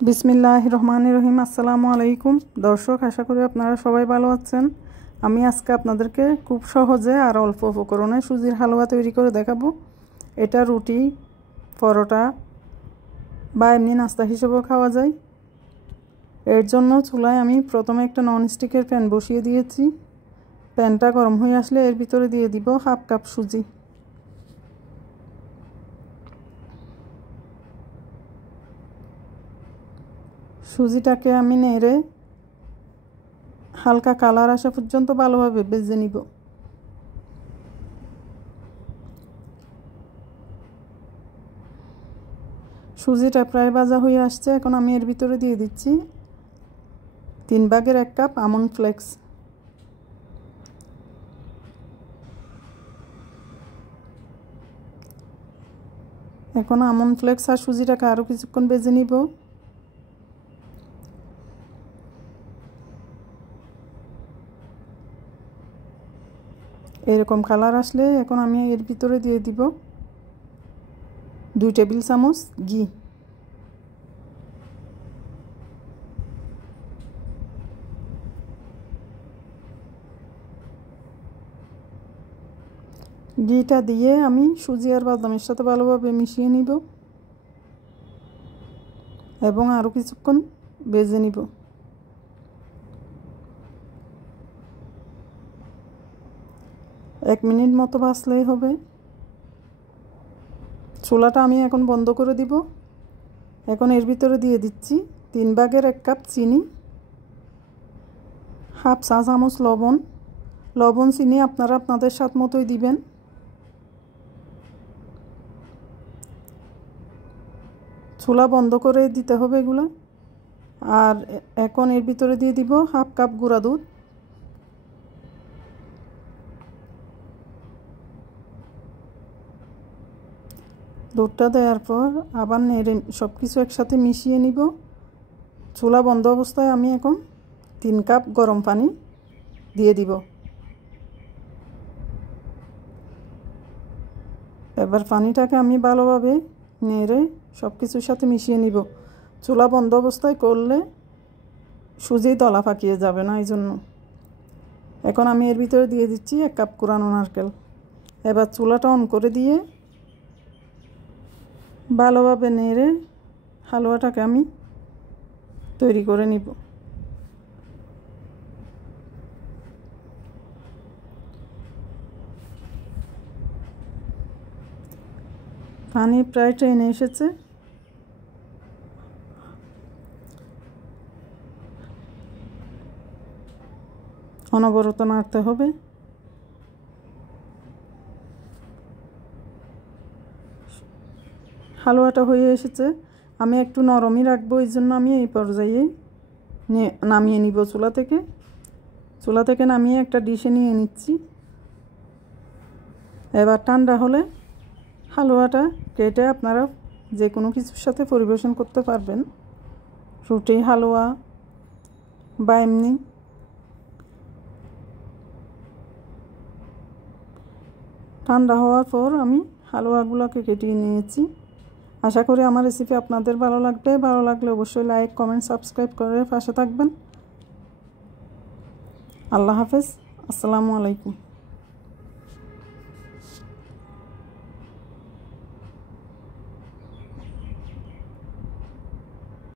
বিসমিল্লাহির রহমানির রহিম। আসসালামু আলাইকুম দর্শক, আশা করি আপনারা সবাই ভালো আছেন। আমি আজকে আপনাদেরকে খুব সহজে আর অল্প উপকরণে সুজির হালুয়া তৈরি করে দেখাবো। এটা রুটি, পরোটা বা এমনি নাস্তা হিসেবেও খাওয়া যায়। এর জন্য চুলায় আমি প্রথমে একটা ননস্টিকের প্যান বসিয়ে দিয়েছি। প্যানটা গরম হয়ে আসলে এর ভিতরে দিয়ে দিব হাফ কাপ সুজি। সুজিটাকে আমি নেড়ে হালকা কালার আসা পর্যন্ত ভালোভাবে ভেজে নিব। সুজিটা প্রায় ভাজা হয়ে আসছে। এখন আমি এর ভিতরে দিয়ে দিচ্ছি 1/3 কাপ আমন্ড ফ্লেক্স। এখন আমন্ড ফ্লেক্স আর সুজিটাকে আরও কিছুক্ষণ ভেজে নিব। এরকম কালার আসলে এখন আমি এর ভিতরে দিয়ে দিব 2 টেবিল চামচ ঘি। ঘিটা দিয়ে আমি সুজি আর বাদামের সাথে ভালোভাবে মিশিয়ে নিব এবং আরও কিছুক্ষণ ভেজে নিব। এক মিনিট মতো ভাজলেই হবে। চুলাটা আমি এখন বন্ধ করে দিব। এখন এর ভিতরে দিয়ে দিচ্ছি 1/3 কাপ চিনি, হাফ চা চামচ লবণ চিনি আপনারা আপনাদের স্বাদ মতোই দিবেন। চুলা বন্ধ করে দিতে হবে এগুলো। আর এখন এর ভিতরে দিয়ে দিব হাফ কাপ গুঁড়া দুধ। দুধটা দেওয়ার পর আবার নেড়ে সব কিছু একসাথে মিশিয়ে নিব। চুলা বন্ধ অবস্থায় আমি এখন 3 কাপ গরম পানি দিয়ে দিব। এবার পানিটাকে আমি ভালোভাবে নেড়ে সব কিছুর সাথে মিশিয়ে নিব। চুলা বন্ধ অবস্থায় করলে সুজি দলা পাকিয়ে যাবে না, এই জন্য। এখন আমি এর ভিতরে দিয়ে দিচ্ছি 1 কাপ কোরানো নারকেল। এবার চুলাটা অন করে দিয়ে ভালোভাবে নেড়ে হালুয়াটাকে আমি তৈরি করে নিব। পানি প্রায় টেনে এসেছে। অনবরত নাড়তে হবে। হালুয়াটা হয়ে এসেছে। আমি একটু নরমই রাখবো, এই জন্য আমি এই পর্যায়ে নামিয়ে নিব চুলা থেকে নামিয়ে একটা ডিশে নিয়ে নিচ্ছি। এবার ঠান্ডা হলে হালুয়াটা কেটে আপনারা যে কোনো কিছুর সাথে পরিবেশন করতে পারবেন। রুটি, হালুয়া বা এমনি। ঠান্ডা হওয়ার পর আমি হালুয়াগুলোকে কেটে নিয়েছি। আশা করি আমার রেসিপি আপনাদের ভালো লাগবে। ভালো লাগলে অবশ্যই লাইক, কমেন্ট, সাবস্ক্রাইব করে পাশে থাকবেন। আল্লাহ হাফেজ। আসসালামু আলাইকুম।